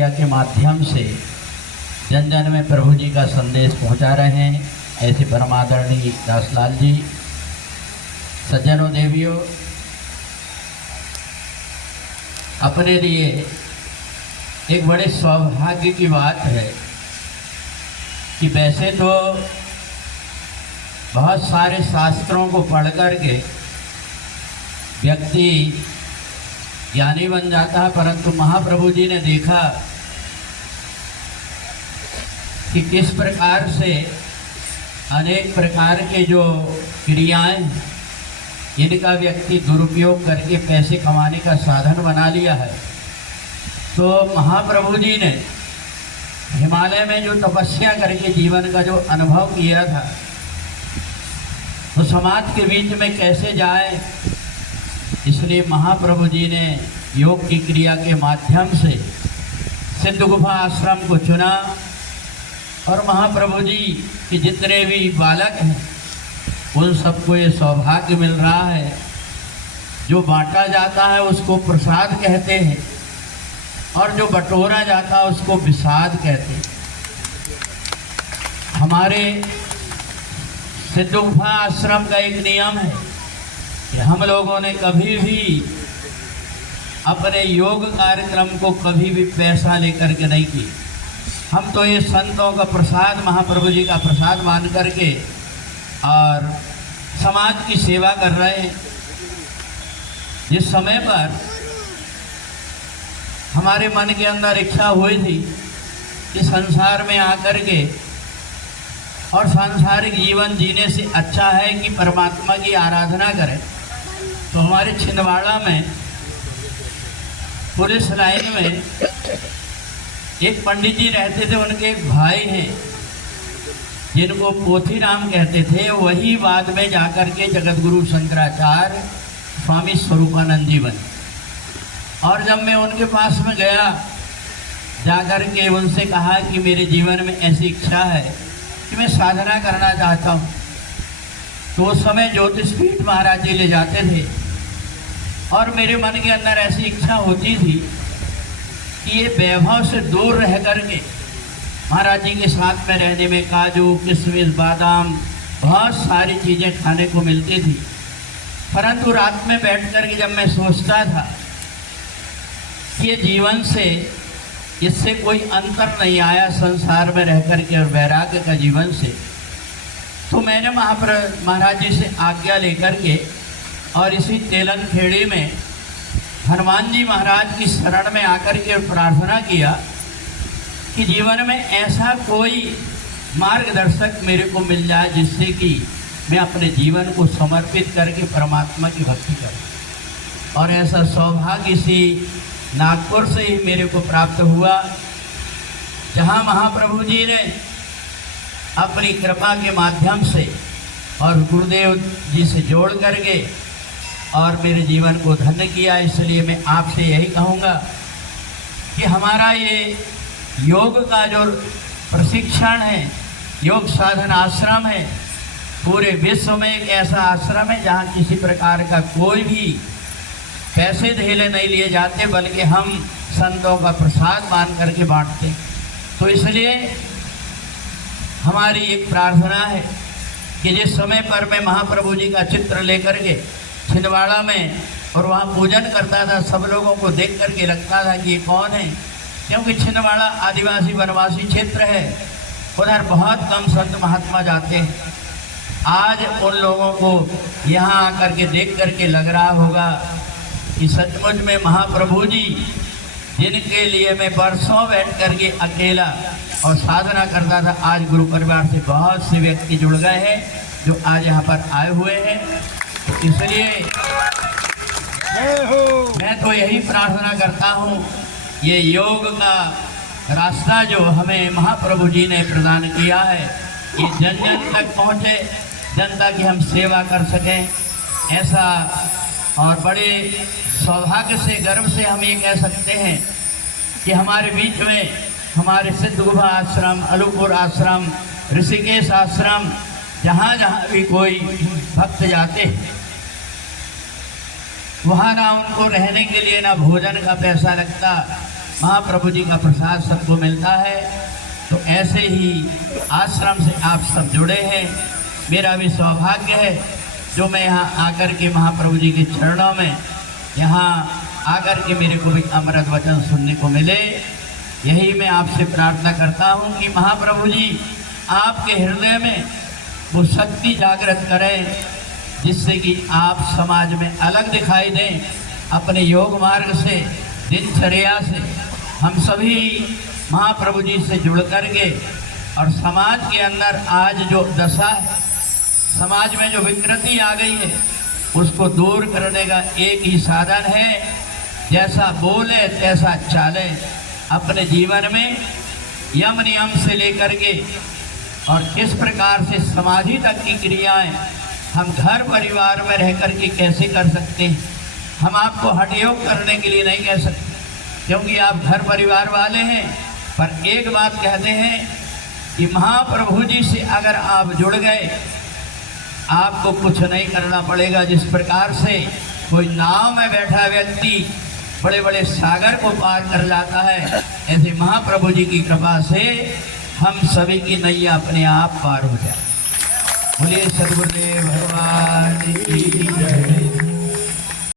क्रिया के माध्यम से जन जन में प्रभु जी का संदेश पहुंचा रहे हैं। ऐसे परमादरणीय दासलाल जी, सज्जनों देवियों, अपने लिए एक बड़े सौभाग्य की बात है कि वैसे तो बहुत सारे शास्त्रों को पढ़ कर के व्यक्ति ज्ञानी बन जाता है, परंतु महाप्रभु जी ने देखा कि किस प्रकार से अनेक प्रकार के जो क्रियाएं इनका व्यक्ति दुरुपयोग करके पैसे कमाने का साधन बना लिया है। तो महाप्रभु जी ने हिमालय में जो तपस्या करके जीवन का जो अनुभव किया था, तो समाज के बीच में कैसे जाए, इसलिए महाप्रभु जी ने योग की क्रिया के माध्यम से सिद्ध गुफा आश्रम को चुना। और महाप्रभु जी के जितने भी बालक हैं उन सबको ये सौभाग्य मिल रहा है, जो बांटा जाता है उसको प्रसाद कहते हैं और जो बटोरा जाता है उसको विषाद कहते हैं। हमारे सिद्ध गुफा आश्रम का एक नियम है कि हम लोगों ने कभी भी अपने योग कार्यक्रम को कभी भी पैसा लेकर के नहीं की। हम तो ये संतों का प्रसाद, महाप्रभु जी का प्रसाद मान करके और समाज की सेवा कर रहे हैं। जिस समय पर हमारे मन के अंदर इच्छा हुई थी कि संसार में आकर के और सांसारिक जीवन जीने से अच्छा है कि परमात्मा की आराधना करें, तो हमारे छिंदवाड़ा में पुलिस लाइन में एक पंडित जी रहते थे। उनके एक भाई हैं जिनको पोथीराम कहते थे। वही बाद में जाकर के जगतगुरु शंकराचार्य स्वामी स्वरूपानंद जी बने। और जब मैं उनके पास में गया, जाकर के उनसे कहा कि मेरे जीवन में ऐसी इच्छा है कि मैं साधना करना चाहता हूँ, तो उस समय ज्योतिषपीठ महाराज जी ले जाते थे और मेरे मन के अंदर ऐसी इच्छा होती थी कि ये वैभव से दूर रह करके महाराज जी के साथ में रहने में काजू, किशमिश, बादाम, बहुत सारी चीज़ें खाने को मिलती थी। परंतु रात में बैठ कर के जब मैं सोचता था कि ये जीवन से इससे कोई अंतर नहीं आया संसार में रह कर के और वैराग्य का जीवन से, तो मैंने महाराज जी से आज्ञा लेकर के और इसी तेलन खेड़ी में हनुमान जी महाराज की शरण में आकर के प्रार्थना किया कि जीवन में ऐसा कोई मार्गदर्शक मेरे को मिल जाए जिससे कि मैं अपने जीवन को समर्पित करके परमात्मा की भक्ति करूं। और ऐसा सौभाग्य इसी नागपुर से ही मेरे को प्राप्त हुआ, जहां महाप्रभु जी ने अपनी कृपा के माध्यम से और गुरुदेव जी से जोड़ करके और मेरे जीवन को धन्य किया। इसलिए मैं आपसे यही कहूँगा कि हमारा ये योग का जो प्रशिक्षण है, योग साधन आश्रम है, पूरे विश्व में एक ऐसा आश्रम है जहाँ किसी प्रकार का कोई भी पैसे धेले नहीं लिए जाते, बल्कि हम संतों का प्रसाद मान करके बांटते। तो इसलिए हमारी एक प्रार्थना है कि जिस समय पर मैं महाप्रभु जी का चित्र लेकर के छिंदवाड़ा में और वहाँ पूजन करता था, सब लोगों को देख करके लगता था कि ये कौन है, क्योंकि छिंदवाड़ा आदिवासी वनवासी क्षेत्र है, उधर बहुत कम संत महात्मा जाते हैं। आज उन लोगों को यहाँ आकर के देख करके लग रहा होगा कि सचमुच में महाप्रभु जी, जिनके लिए मैं बरसों बैठ करके अकेला और साधना करता था, आज गुरु परिवार से बहुत से व्यक्ति जुड़ गए हैं जो आज यहाँ पर आए हुए हैं। तो इसलिए मैं तो यही प्रार्थना करता हूँ, ये योग का रास्ता जो हमें महाप्रभु जी ने प्रदान किया है, ये जन जन तक पहुँचे, जनता की हम सेवा कर सकें, ऐसा। और बड़े सौभाग्य से, गर्व से हम ये कह सकते हैं कि हमारे बीच में हमारे सिद्ध गुफा आश्रम, अलूपुर आश्रम, ऋषिकेश आश्रम, जहाँ जहाँ भी कोई भक्त जाते हैं, वहाँ ना उनको रहने के लिए ना भोजन का पैसा लगता, महाप्रभु जी का प्रसाद सबको मिलता है। तो ऐसे ही आश्रम से आप सब जुड़े हैं। मेरा भी सौभाग्य है जो मैं यहाँ आकर के महाप्रभु जी के चरणों में यहाँ आकर के मेरे को भी अमृत वचन सुनने को मिले। यही मैं आपसे प्रार्थना करता हूँ कि महाप्रभु जी आपके हृदय में वो शक्ति जागृत करें, जिससे कि आप समाज में अलग दिखाई दें। अपने योग मार्ग से, दिनचर्या से हम सभी महाप्रभु जी से जुड़ करके और समाज के अंदर आज जो दशा है, समाज में जो विकृति आ गई है, उसको दूर करने का एक ही साधन है, जैसा बोले तैसा चाले। अपने जीवन में यम नियम से लेकर के और किस प्रकार से समाधि तक की क्रियाएं हम घर परिवार में रह कर के कैसे कर सकते हैं। हम आपको हठ योग करने के लिए नहीं कह सकते, क्योंकि आप घर परिवार वाले हैं। पर एक बात कहते हैं कि महाप्रभु जी से अगर आप जुड़ गए, आपको कुछ नहीं करना पड़ेगा। जिस प्रकार से कोई नाव में बैठा व्यक्ति बड़े बड़े सागर को पार कर जाता है, ऐसे महाप्रभु जी की कृपा से हम सभी की नैया अपने आप पार हो जाए। बोलिए सद्गुरुदेव भगवान की जय।